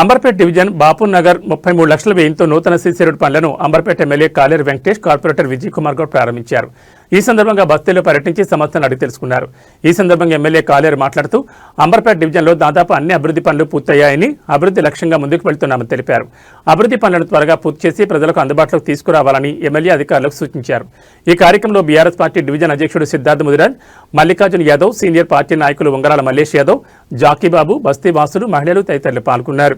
Amberpet division Bapur Nagar 33 లక్షల వ్యయంతో నూతన సీసీ రోడ్డు పనులను అంబర్పేట ఎమ్మెల్యే కాలేరు వెంకటేష్, కార్పొరేటర్ విజయ్ కుమార్ గౌడ్ ప్రారంభించారు. ఈ సందర్భంగా బస్తీలో పర్యటించి సమస్యలను అడిగి తెలుసుకున్నారు. ఈ సందర్భంగా ఎమ్మెల్యే కాలేరు మాట్లాడుతూ అంబర్పేట డివిజన్లో దాదాపు అన్ని అభివృద్ధి పనులు పూర్తయ్యాయని, అభివృద్ధి లక్ష్యంగా ముందుకు వెళ్తున్నామని తెలిపారు. అభివృద్ధి పనులను త్వరగా పూర్తి చేసి ప్రజలకు అందుబాటులోకి తీసుకురావాలని ఎమ్మెల్యే అధికారులకు సూచించారు. ఈ కార్యక్రమంలో బీఆర్ఎస్ పార్టీ డివిజన్ అధ్యక్షుడు సిద్ధార్థ ముదిరాజ్, మల్లికార్జున యాదవ్, సీనియర్ పార్టీ నాయకులు ఉంగరాల మల్లేష్ యాదవ్, జాకీబాబు, బస్తీ వాసులు, మహిళలు తదితరులు పాల్గొన్నారు.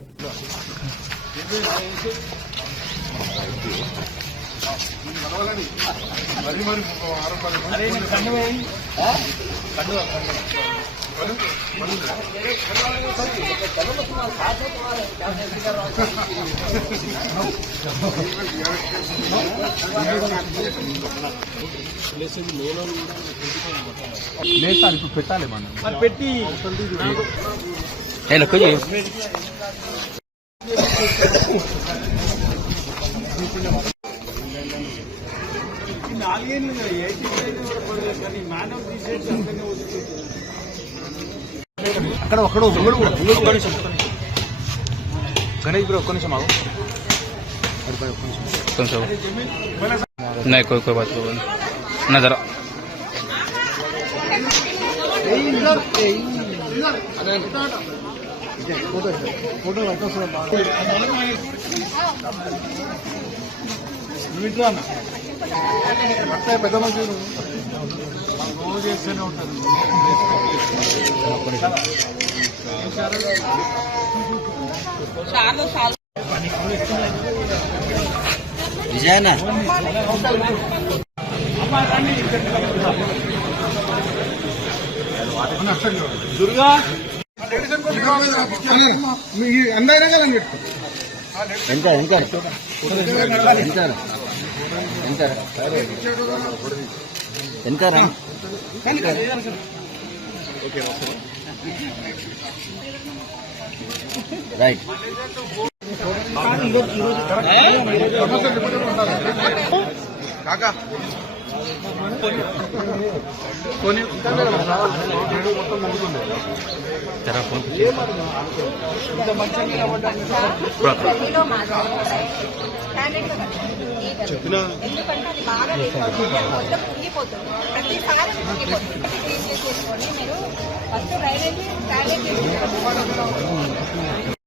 ఇప్పుడు పెట్టాలి మనం పెట్టి అక్కడ ఒక్క గణేష్ బ్రో ఒక్క నిమిషం ఆగు. नहीं कोई बात ना जरा పెద్ద మంచి రోజు చేస్తూనే ఉంటారు. విజయనా దుర్గా అందైనా కదా ఎంత ఎంత ఎంత ఎంత ఎంత రైట్ కాకా చెప్పినా ఎందుకంటే అది బాగా మొత్తం కుంగిపోతుంది. ప్రతిసారి మీరు ఫస్ట్ రైడేజ్